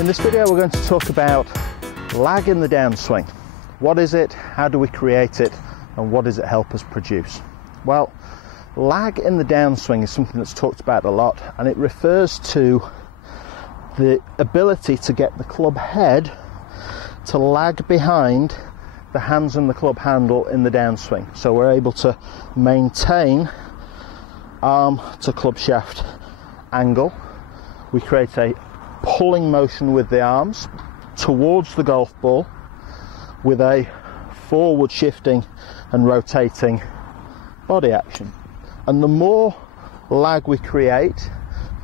In this video we're going to talk about lag in the downswing. What is it, how do we create it, and what does it help us produce? Well, lag in the downswing is something that's talked about a lot, and it refers to the ability to get the club head to lag behind the hands and the club handle in the downswing. So we're able to maintain arm to club shaft angle. We create a pulling motion with the arms towards the golf ball with a forward shifting and rotating body action. And the more lag we create,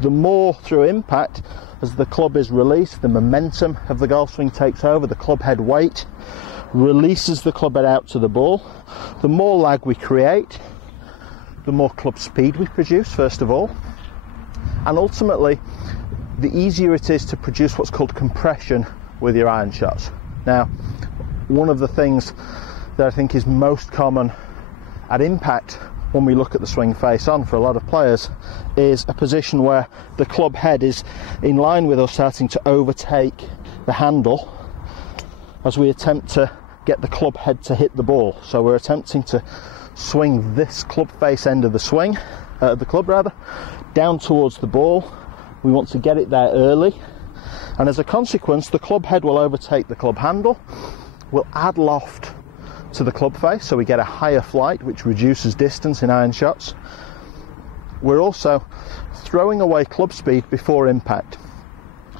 the more through impact, as the club is released, the momentum of the golf swing takes over, the club head weight releases the club head out to the ball. The more lag we create, the more club speed we produce, first of all, and ultimately the easier it is to produce what's called compression with your iron shots. Now, one of the things that I think is most common at impact when we look at the swing face on for a lot of players is a position where the club head is in line with us, starting to overtake the handle as we attempt to get the club head to hit the ball. So we're attempting to swing this club face end of the swing, the club rather, down towards the ball. We want to get it there early, and as a consequence the club head will overtake the club handle, will add loft to the club face, so we get a higher flight which reduces distance in iron shots. We're also throwing away club speed before impact,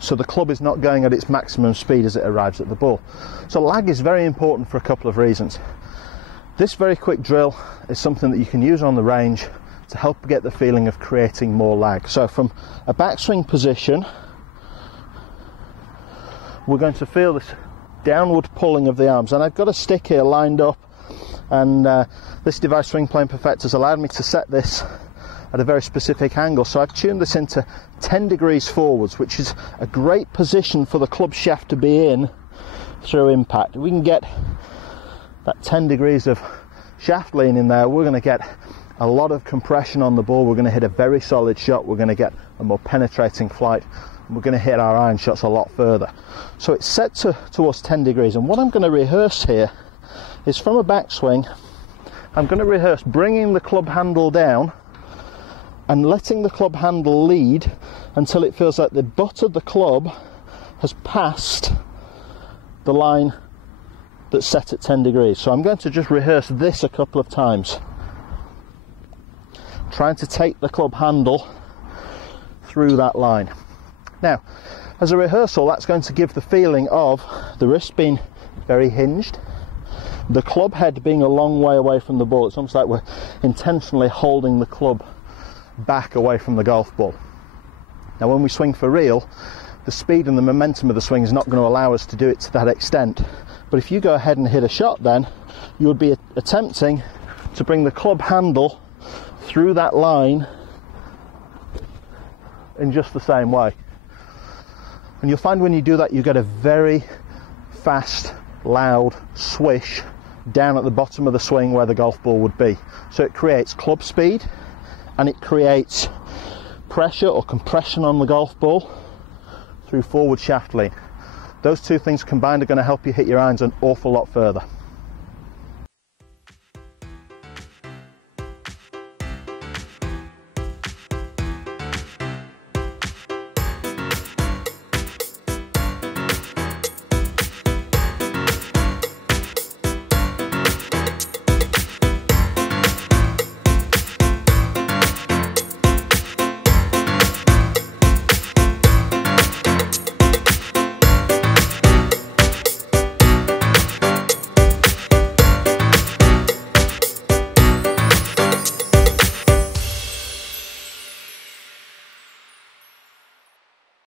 so the club is not going at its maximum speed as it arrives at the ball. So lag is very important for a couple of reasons. This very quick drill is something that you can use on the range to help get the feeling of creating more lag. So from a backswing position, we're going to feel this downward pulling of the arms, and I've got a stick here lined up, and this device, Swing Plane Perfect, has allowed me to set this at a very specific angle. So I've tuned this into 10 degrees forwards, which is a great position for the club shaft to be in through impact. If we can get that 10 degrees of shaft lean in there, we're going to get a lot of compression on the ball. We're going to hit a very solid shot. We're going to get a more penetrating flight, and we're going to hit our iron shots a lot further. So it's set towards 10 degrees, and what I'm going to rehearse here is from a backswing, I'm going to rehearse bringing the club handle down and letting the club handle lead until it feels like the butt of the club has passed the line that's set at 10 degrees. So I'm going to just rehearse this a couple of times, trying to take the club handle through that line. Now, as a rehearsal, that's going to give the feeling of the wrist being very hinged, the club head being a long way away from the ball. It's almost like we're intentionally holding the club back away from the golf ball. Now, when we swing for real, the speed and the momentum of the swing is not going to allow us to do it to that extent. But if you go ahead and hit a shot, then you would be attempting to bring the club handle through that line in just the same way. And you'll find when you do that, you get a very fast, loud swish down at the bottom of the swing where the golf ball would be. So it creates club speed, and it creates pressure or compression on the golf ball through forward shaft lean. Those two things combined are going to help you hit your irons an awful lot further.